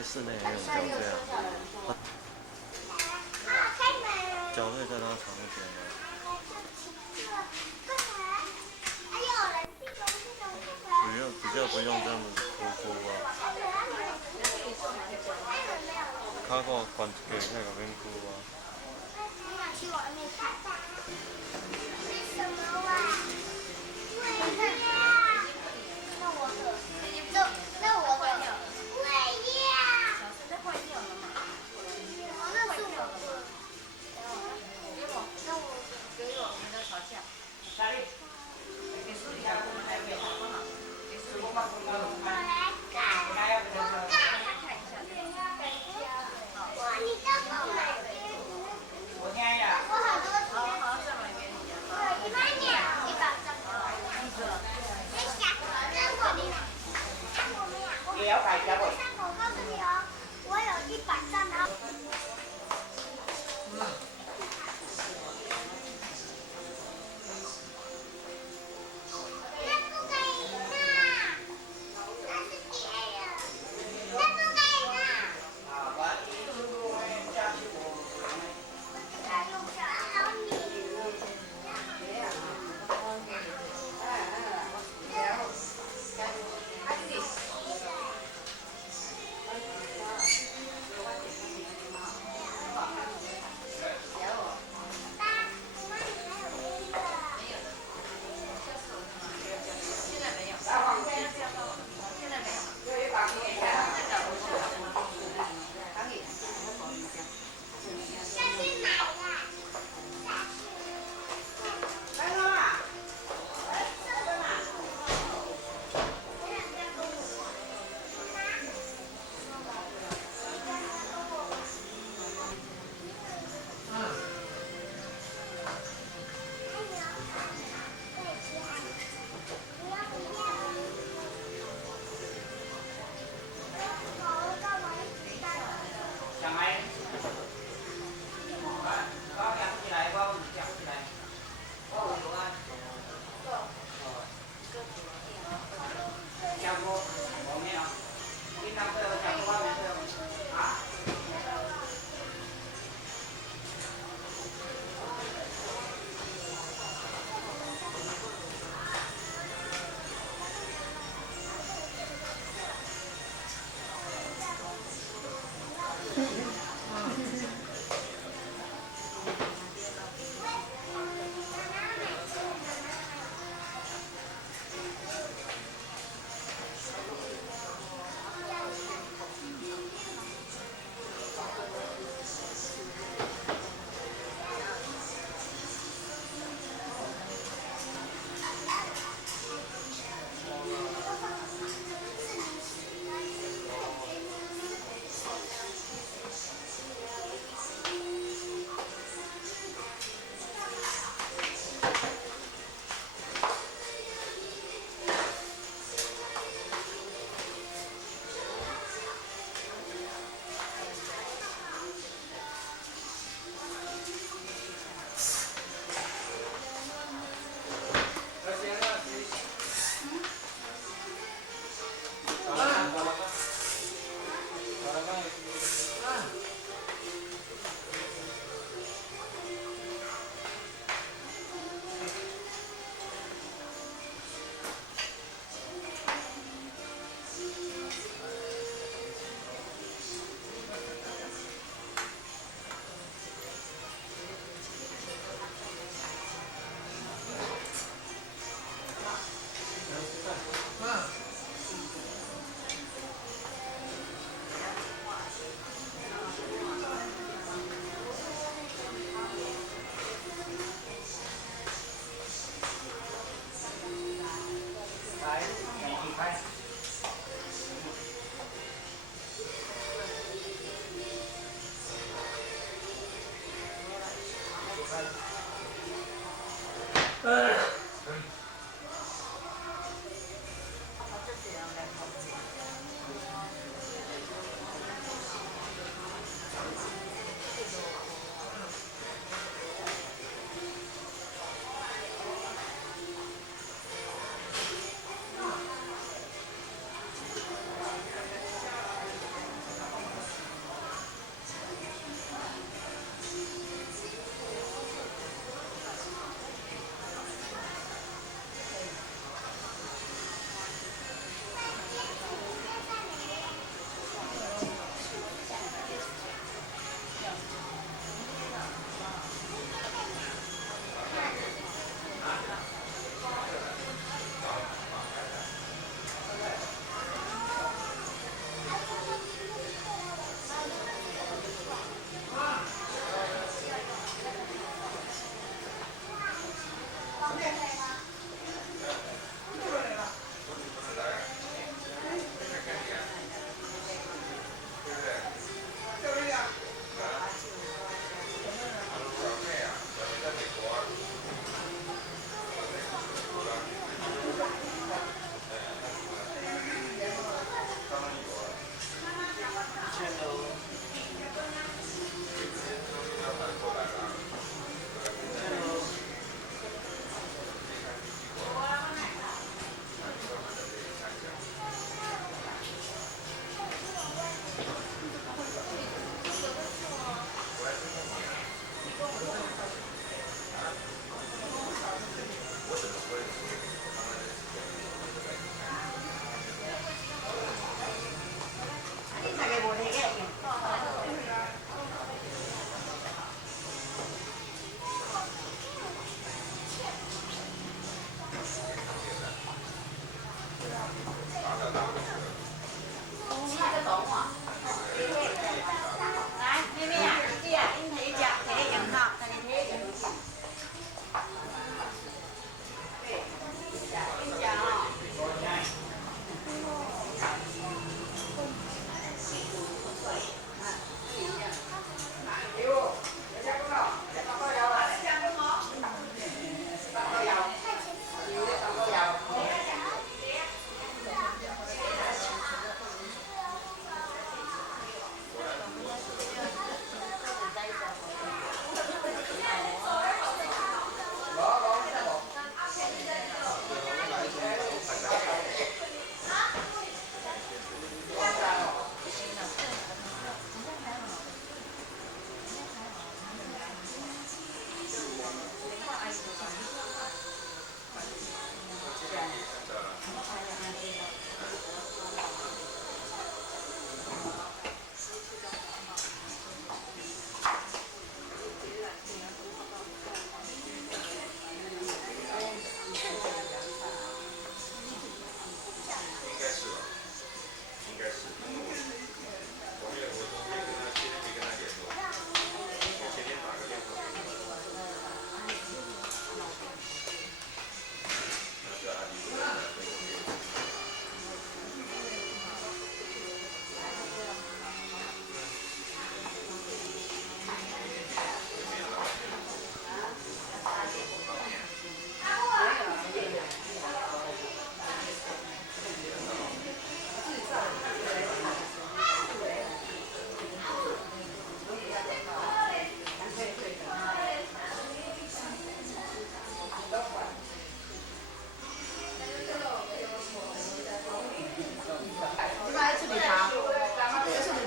些室内也有这样，脚会在它长一点的。比较不用这样子箍啊。卡个关一个那个免箍啊。你想去外面看？为什么啊？对呀。那我的，那我的，对呀。小时在坏掉了嘛？哦，那是我的。给我，那我给我，我们在吵架。哪里？给书里啊，我们还没好嘛？给书里。我来看。我看一下。哇，你这么美。我听呀。我好多。好，再买给你。对，100张。一个。等一下，那我没有。也要改价不？我告诉你哦，我有100张的。那不可以拿，那是别人，那不可以拿。好下去买啦。想买？我捡起来，我唔捡起来，我有啊。捡过，后面啊，你当这捡过外面这啊？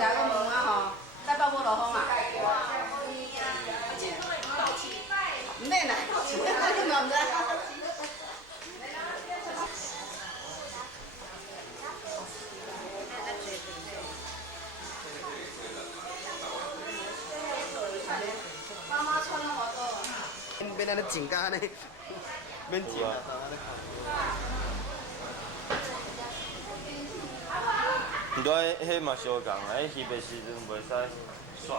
来我问啊吼，台北无落风啊？唔免啦，你嘛唔知。妈妈穿了好多。变安尼静甲安尼，免静啊。毋过迄嘛相共啊，迄翕的时阵袂使刷。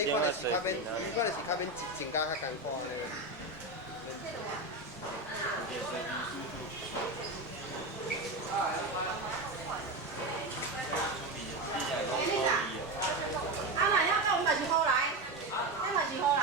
伊可能是较免，伊可能是较免静甲较艰苦安尼。啊，那遐个我嘛是好来，遐嘛是好来。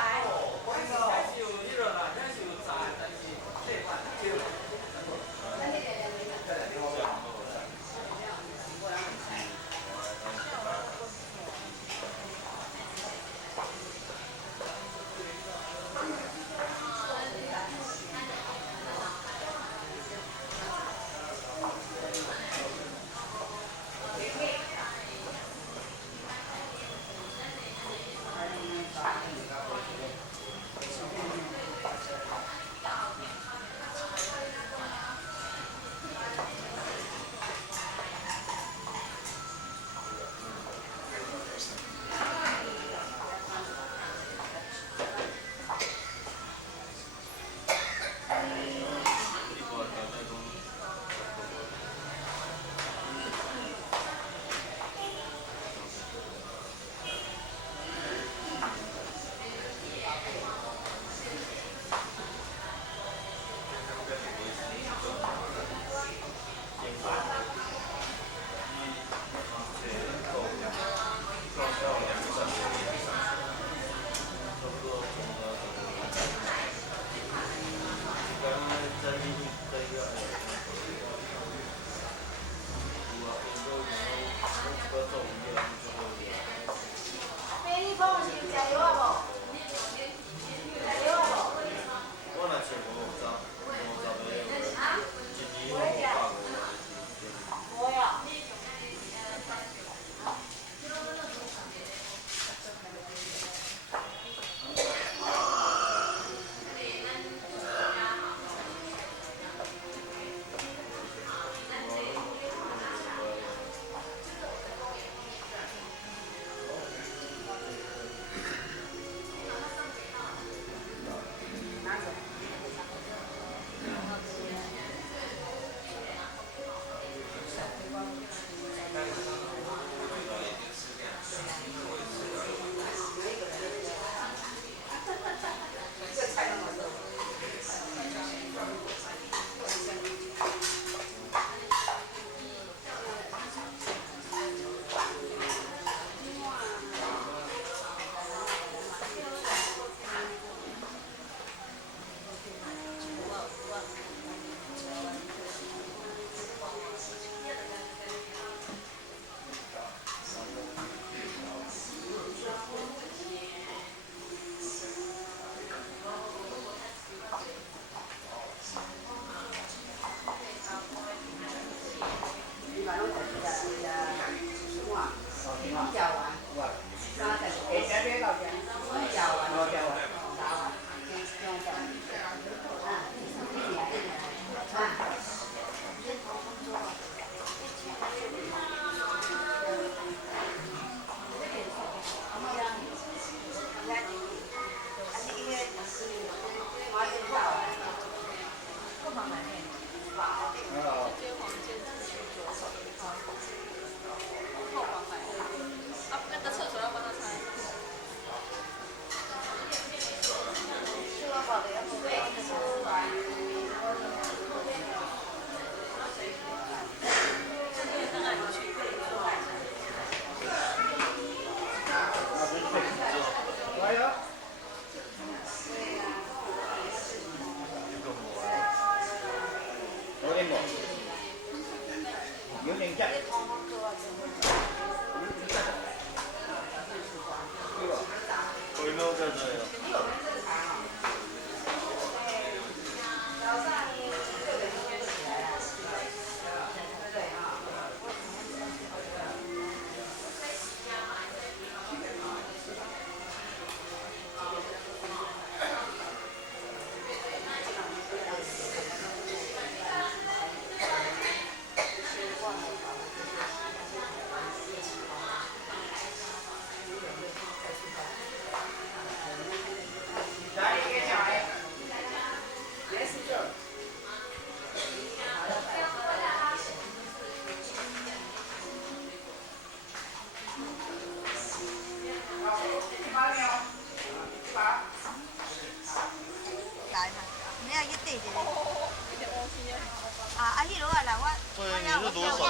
漂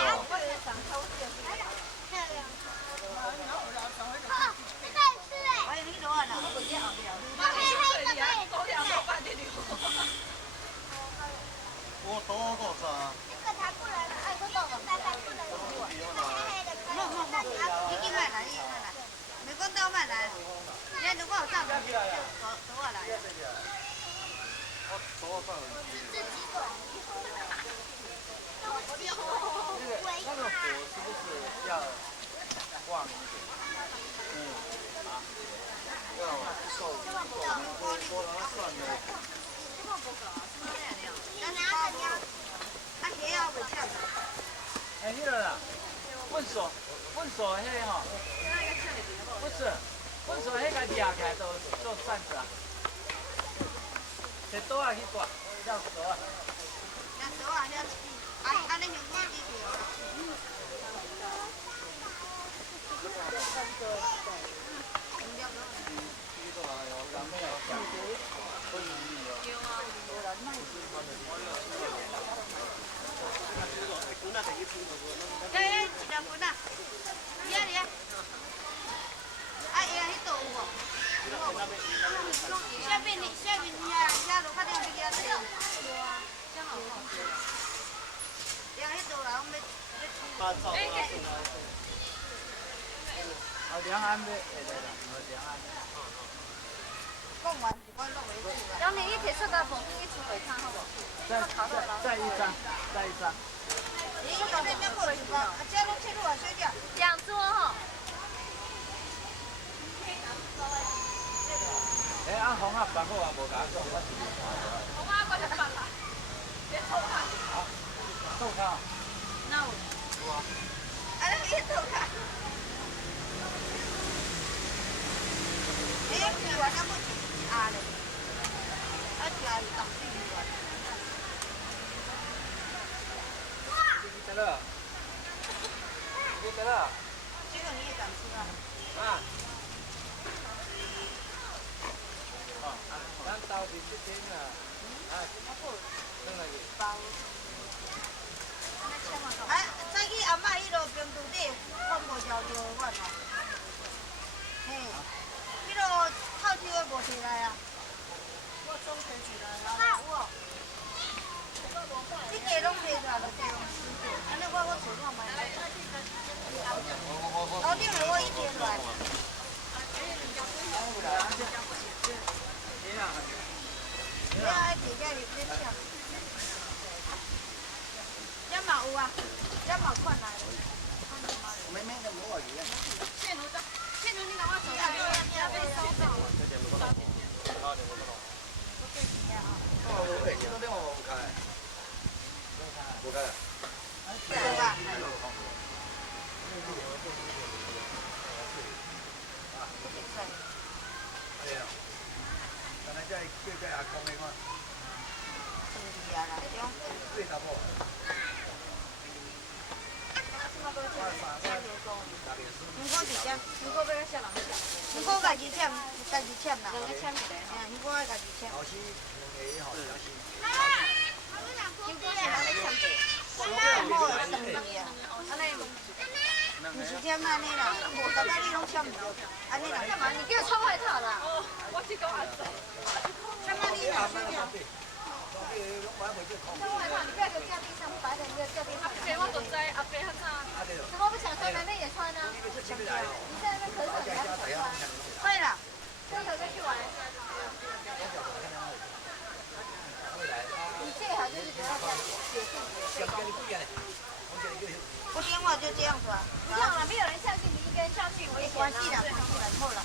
亮。哦，这个也是哎。哎，你多少了？我黑黑的也是。我多个啥？这个它不能，哎，这个它不能用。这个黑黑的可以。你去买来，你买来。没讲到买来，你如果有照片就多少来。我多少？这几种。那个火是不是要旺一点？要够够了算了。哎，迄个啦，粪扫迄个吼，不是，粪扫迄个抓起来都做扇子啊，摕刀啊去刮，要刀啊。哎，一两分啊，你啊你啊，啊伊啊迄度有无？下面你遐路较顶你遐地。呀，迄度啦，我们两岸的，对啦，两岸。讲完是我落尾厝啦。然后你一提出到房一出尾看好不好？再一张，再一张。你有那边过来是吧？这拢切入啊，水饺。两桌哈。哎，啊红啊，办好啊，无甲我讲，我是。红啊，快点办啦！别偷看。好，豆卡。那有。有啊。啊，你别偷看。哎，吃完了不吃啊嘞？啊，吃完当水完。得了，得了。这个你也敢吃啊？啊。哦，咱到底这天啊，真个是包。哎，早起阿嬷迄落冰橱底放无条条的款哦。嘿，迄落透抽的无摕来啊。我总摕起来啊。有。你家拢摕出来就对了。安尼我找看卖。楼顶的我已摕出来。你爱摕起来你别抢。这嘛有啊，这嘛款来。妹妹的我而已。现奴你赶快走下去，要被烧到。我这电话我不开。不开了。对吧？对啊。但係真係叫阿公你看。是啊啦，对查某。如果是这，如果被人下人下，如果家己签啦。两个签名的。如果家己签。老师，两个好小心。妈妈，我们俩过去了。我生气啊！安尼，不是签安尼啦，无大家你拢签唔着，安尼啦。干嘛？你给我穿外套啦！我去跟阿仔。签安尼啦，是啊。穿外套，你不要给我掉地上，白的你给我掉地上。阿伯我都知，阿伯他啥？如果不想穿，妹妹也穿啊。你在那边咳嗽，你还不想穿？会啦。这回再去玩。你最好就是不要这样结束。我电话就这样子啊。不用了，没有人下去，你一个人下去，我也关系啦，关系啦，好啦。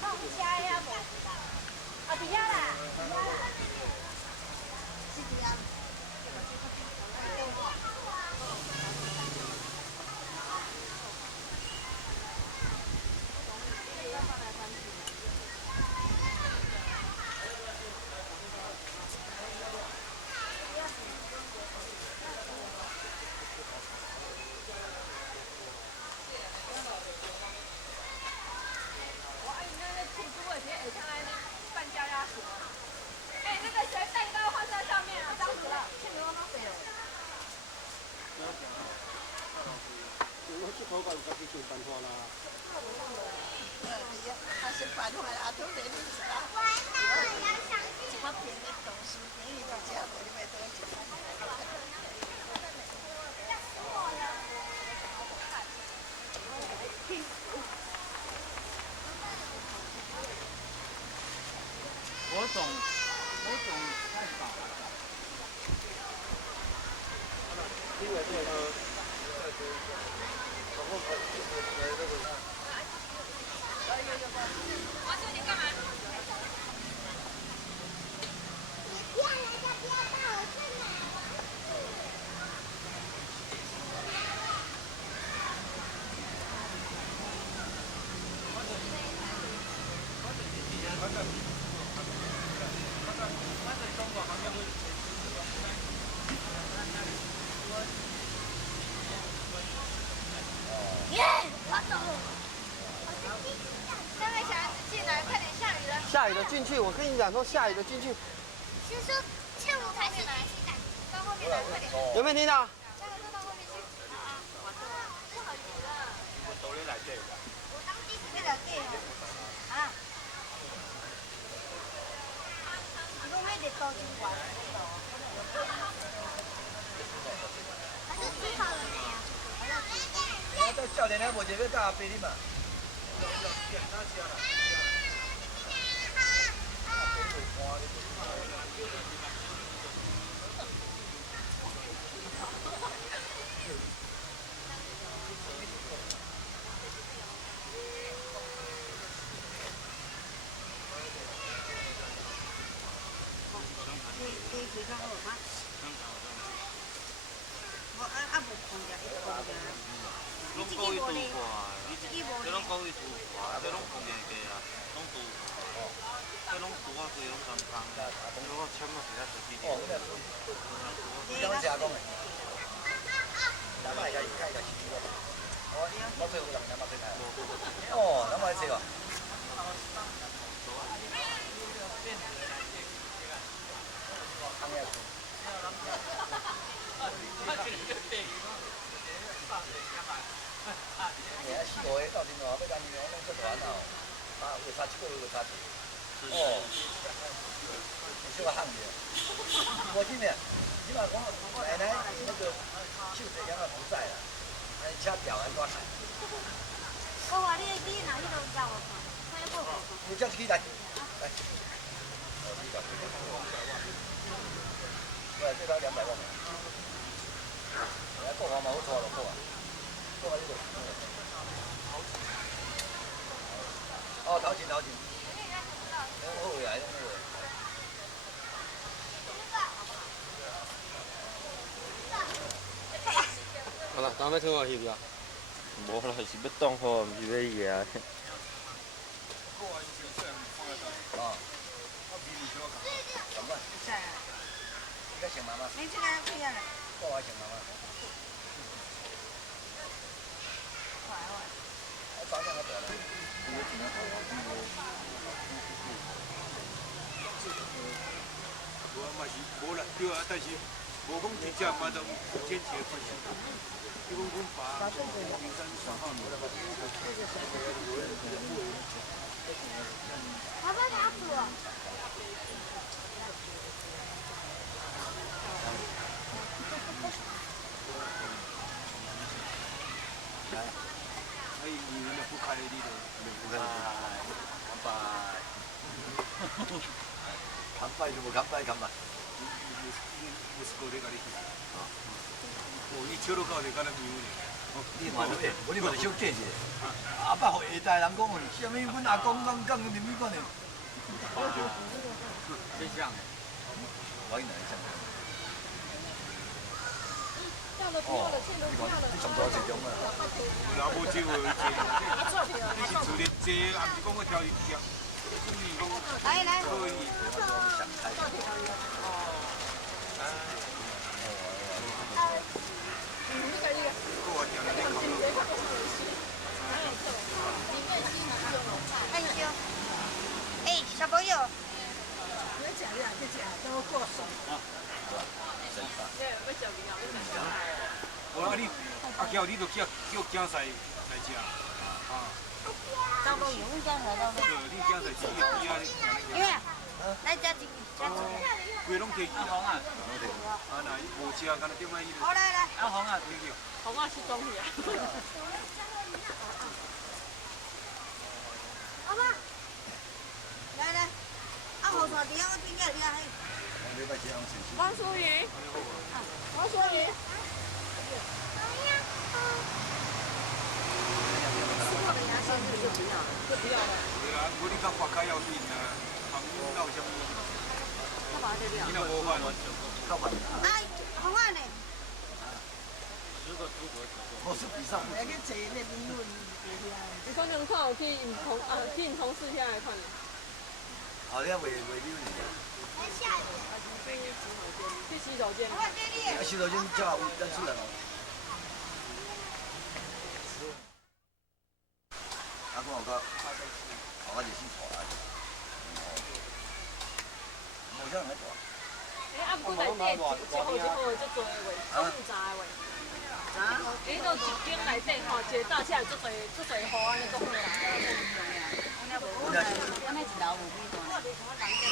放虾呀，不？啊，底下啦。是这样。先办回来，都没历史啊。完了，要上去。我便宜东西，便宜到家伙里面东西。吓死我了！我总太少了。因为这个，不要来的，不要到我这来。耶！我走。三位小孩子进来，快点下雨了。下雨了进去，我跟你讲说下雨了进去，是说趁我才是进去的。到后面来，快点。有没有听到？下个坐到后面去。不好意思了。我当地这个对哦，啊，你讲迄日多真悬，还是吃好了没有？我到少年了，无一个甲阿伯你嘛。你去较好吗？我无空着，一空着。拢故意拄破啊！这拢故意拄破啊！这拢碰见个啊，拢拄破。这拢拄啊，规拢相同。这我签个其他手机里。你讲啥讲的？咱买个开个新的。哦，我最后人咱买最开。哦，咱买这个。你四五个到阵哦，要干你拢做大哦，啊，有差7个月有差几？哦，你这个汉子，我今年，你嘛讲奶奶那个秀水养不在了，哎，车掉还多海。我话你哪迄个有我看，快报。有叫起来，来。对，最高200万。来，过完嘛，我抓了过完，过完这个。哦，头前。我回来，我回来。好了，当要听我翕呀。无啦，是要冻好，毋是要野。啊。怎么？在啊。你个想妈妈？你这个开啊？过完想妈妈。我早上还到了。我嘛是无啦，对啊，但是无讲直接嘛，就坚持的关系。你讲阮爸平山3号路，爸爸拿煮。哎，你们不开你的。乾杯就无乾杯。息子で甲你去。哦，伊笑到到就敢若牛呢。你嘛就我你嘛就小见者。阿爸互下代人讲哦，啥物阮阿公讲个面款的。就这样。我跟你讲。哦，你从早集中啊。有啦，无少个坐，你是自己坐，也毋是讲我挑伊挑。来。可以。害羞。哎，小朋友。我你阿娇，你就叫囝婿来食，啊。走路用这样来到你今在几个边啊？因为来这几这几。规拢摕去阿红啊，啊，那伊无车，敢若点解伊？好来来，阿红啊，摕去。红啊是东西啊。好吧。来来，阿红说：“你我听见你还。”王淑瑜，王淑瑜。对啦，我你较发开要紧啊，含运到什么？你若无办，较慢。哎，红啊呢？我是比上。来去找那评论。你可能看有去因同事遐来看。后咧袂溜呢。去洗手间。洗手间叫咱出来咯。啊，我有个，我就是错啦。无啥人来做。啊，不过内底一号足多的话，复杂的话。啊？伊就一间内底吼，一个大车足多户安尼做好啦。安尼一楼有几大？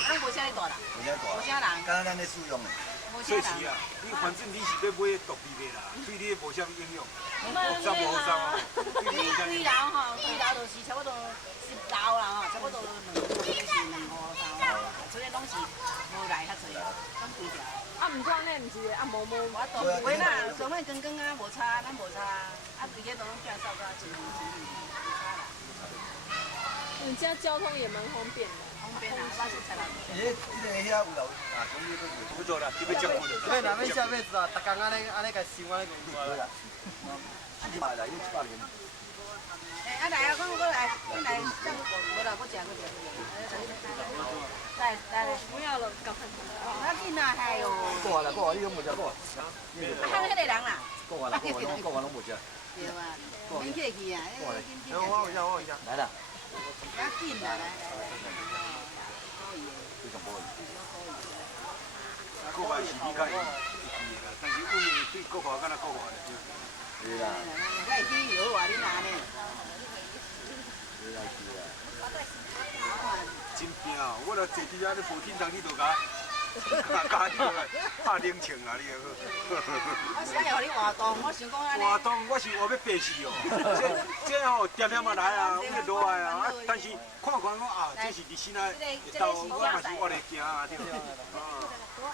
咱无啥哩大啦。无啥大。无啥人。敢若咱咧使用的。说是啊，你反正你是要买独立的啦，对你无啥影响。无啥无啥哦，对你无啥影响。规楼就是差不多10楼啦吼，差不多2、3、4、5楼，所以拢是无来较济，拢规条。啊，毋过呢，毋是啊，无，我都唔会啦，上面光光啊，无差，咱无差，啊，规个都拢介绍个真无差啦。这交通也蛮方便的。方便啊，巴士才来。迄遐有楼啊，总之都不做啦，你要照顾的。所以咱们下辈子啊，逐工安尼甲收安尼工作啦。你买来有100年。哎，啊来啊，我来，我来，无啦，我食。来，不要了，赶快。那紧啊，系哟。过来，你拢无食过。喊迄个人啦。过来，拢无食。对啊，免客气啊，我一下。来啦。较紧啦，来。非常可以。国外是比较容易的啦，但是阮的对国外敢若国外的。对啦。我会去学话你拿呢。对啦。真拼哦！我若坐伫遐咧无天堂，你就甲你个拍冷清啊！你个。我是爱互你活动，我想讲安尼。活动我是活要白死哦！这吼点点嘛来啊，我落来啊！啊，但是看讲啊，这是伫新啊到我嘛是活来行啊，对不对？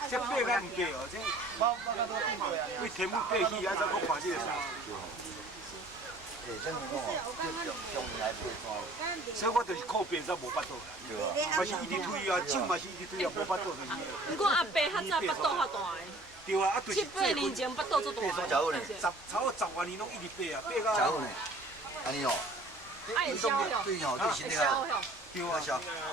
这爬甲唔过哦，这为天母爬起，啊，再搁看这个山。真是讲哦，从来不会说。所以我就是靠边才无巴肚啦，嘛是一直推啊，手嘛是一直推啊，无巴肚就是。不过阿伯较早腹肚较大个。对啊，啊就是。7、8年前腹肚足大个。食好呢。超过10万年拢一直爬啊，爬到。食好呢，安尼哦。爱消哟。对哦，对身体好。消哟。对啊。